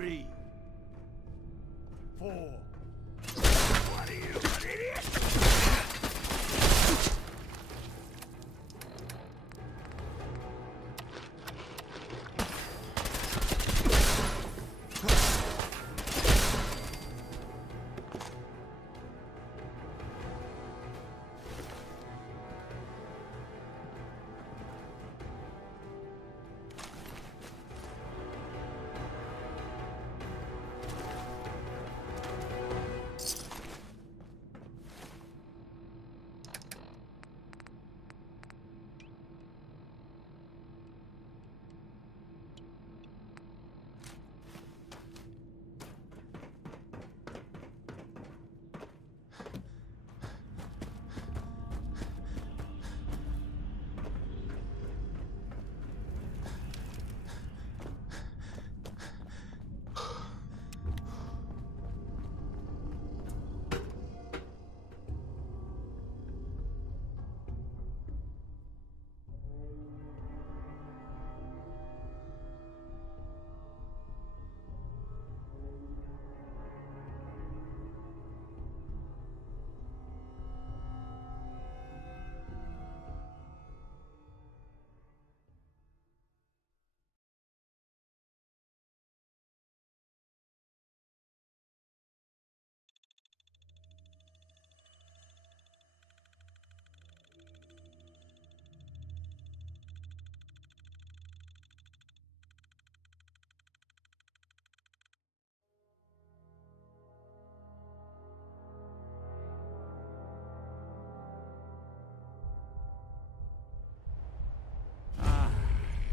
3, 4. What are you, an idiot?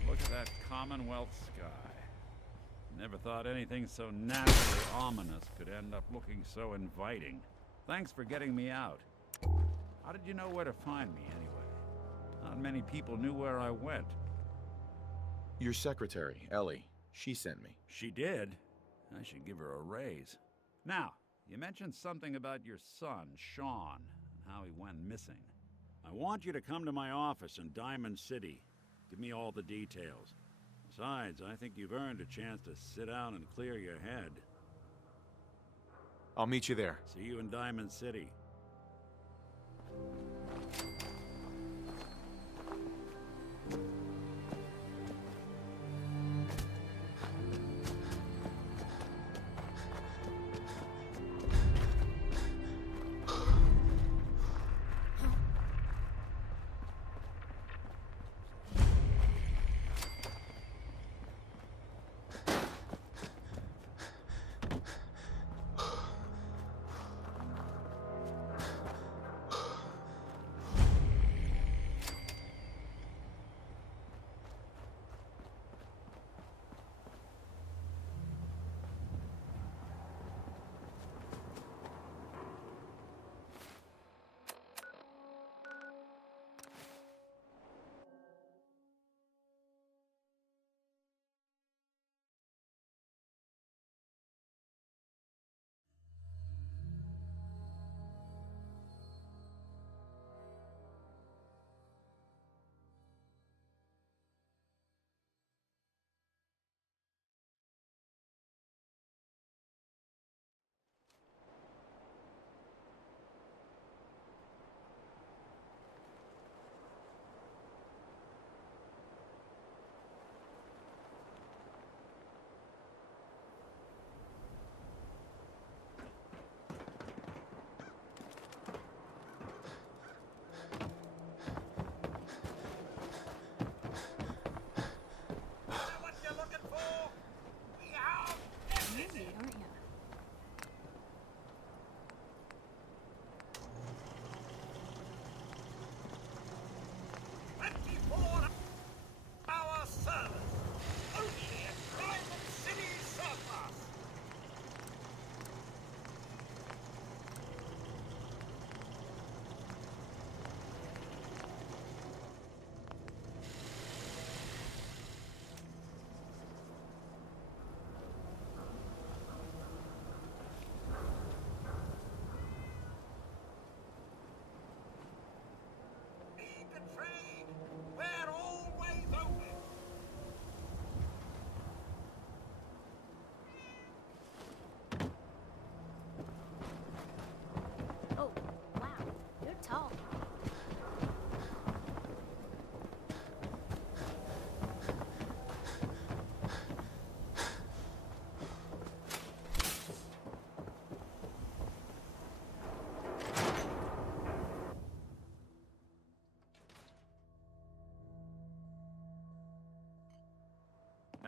Look at that Commonwealth sky. Never thought anything so naturally ominous could end up looking so inviting. Thanks for getting me out. How did you know where to find me, anyway? Not many people knew where I went. Your secretary, Ellie, she sent me. She did? I should give her a raise. Now, you mentioned something about your son, Sean, and how he went missing. I want you to come to my office in Diamond City. Give me all the details. Besides, I think you've earned a chance to sit down and clear your head. I'll meet you there. See you in Diamond City.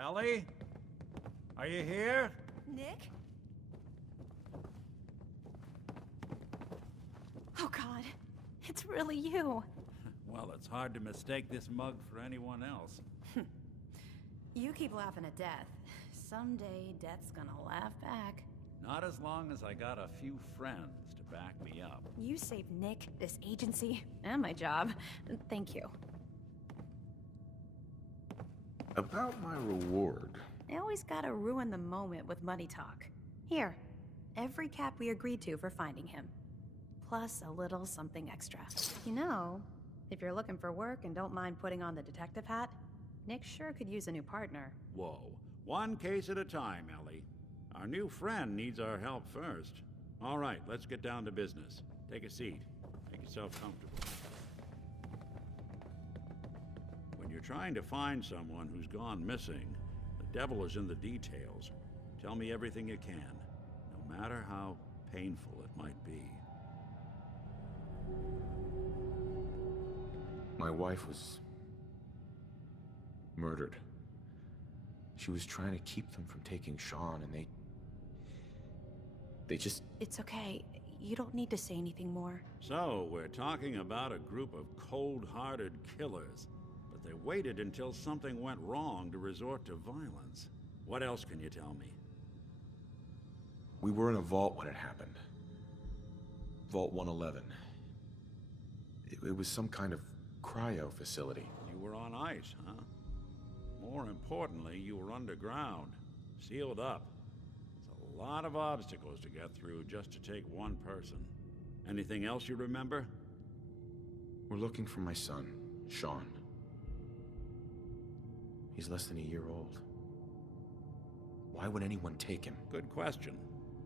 Ellie? Are you here? Nick? Oh God, it's really you. Well, it's hard to mistake this mug for anyone else. You keep laughing at death. Someday, death's gonna laugh back. Not as long as I got a few friends to back me up. You saved Nick, this agency, and my job. Thank you. About my reward. I always gotta ruin the moment with money talk. Here, every cap we agreed to for finding him. Plus a little something extra. You know, if you're looking for work and don't mind putting on the detective hat, Nick sure could use a new partner. Whoa. One case at a time, Ellie. Our new friend needs our help first. All right, let's get down to business. Take a seat. Make yourself comfortable. When you're trying to find someone who's gone missing, the devil is in the details. Tell me everything you can, no matter how painful it might be. My wife was murdered. She was trying to keep them from taking Sean, and they just... It's okay. You don't need to say anything more. So, we're talking about a group of cold-hearted killers, but they waited until something went wrong to resort to violence. What else can you tell me? We were in a vault when it happened. Vault 111. It was some kind of cryo facility. You were on ice, huh? More importantly, you were underground, sealed up. It's a lot of obstacles to get through just to take one person. Anything else you remember? We're looking for my son, Sean. He's less than a year old. Why would anyone take him? Good question.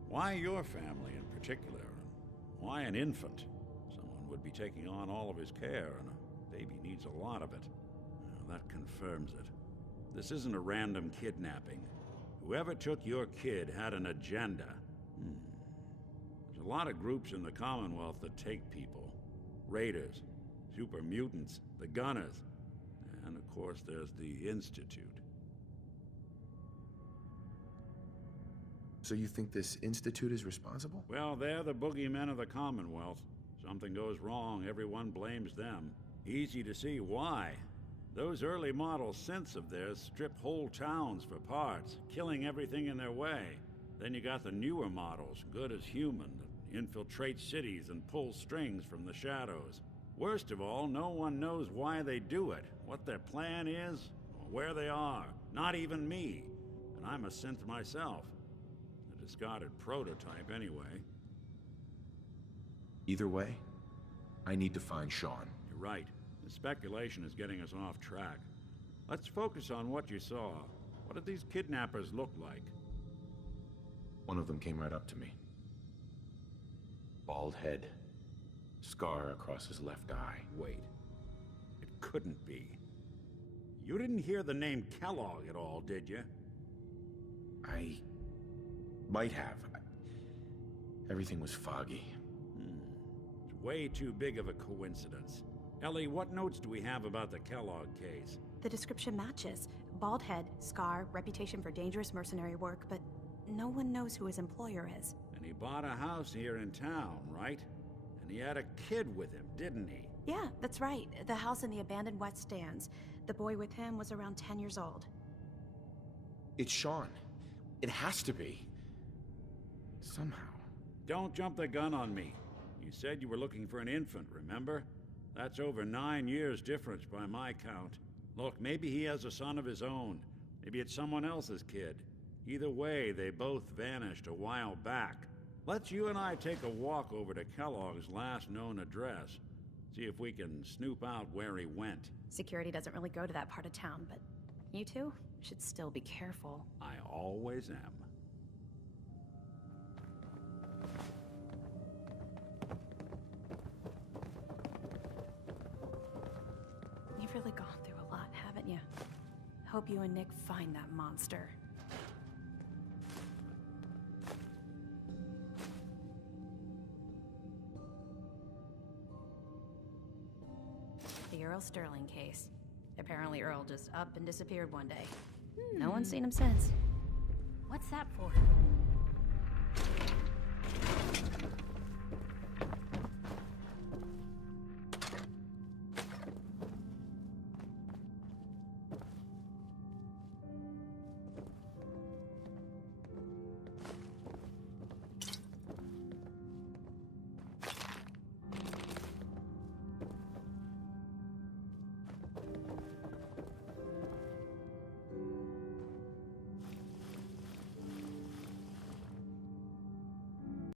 Why your family in particular? And why an infant? Someone would be taking on all of his care, and a baby needs a lot of it. Well, that confirms it. This isn't a random kidnapping. Whoever took your kid had an agenda. There's a lot of groups in the Commonwealth that take people. Raiders, super mutants, the Gunners, and of course there's the Institute. So you think this Institute is responsible? Well, they're the boogeymen of the Commonwealth. Something goes wrong, everyone blames them. Easy to see why. Those early model synths of theirs strip whole towns for parts, killing everything in their way. Then you got the newer models, good as human, that infiltrate cities and pull strings from the shadows. Worst of all, no one knows why they do it, what their plan is, or where they are. Not even me. And I'm a synth myself. A discarded prototype, anyway. Either way, I need to find Sean. You're right. The speculation is getting us off track. Let's focus on what you saw. What did these kidnappers look like? One of them came right up to me. Bald head. Scar across his left eye. Wait. It couldn't be. You didn't hear the name Kellogg at all, did you? I might have. Everything was foggy. It's way too big of a coincidence. Ellie, what notes do we have about the Kellogg case? The description matches. Bald head, scar, reputation for dangerous mercenary work, but no one knows who his employer is. And he bought a house here in town, right? And he had a kid with him, didn't he? Yeah, that's right. The house in the abandoned West Stands. The boy with him was around 10 years old. It's Sean. It has to be. Somehow. Don't jump the gun on me. You said you were looking for an infant, remember? That's over 9 years difference by my count. Look, maybe he has a son of his own. Maybe it's someone else's kid. Either way, they both vanished a while back. Let's you and I take a walk over to Kellogg's last known address. See if we can snoop out where he went. Security doesn't really go to that part of town, but you two should still be careful. I always am. You've really gone through a lot, haven't you? Hope you and Nick find that monster. The Earl Sterling case. Apparently Earl just up and disappeared one day. No one's seen him since. What's that for?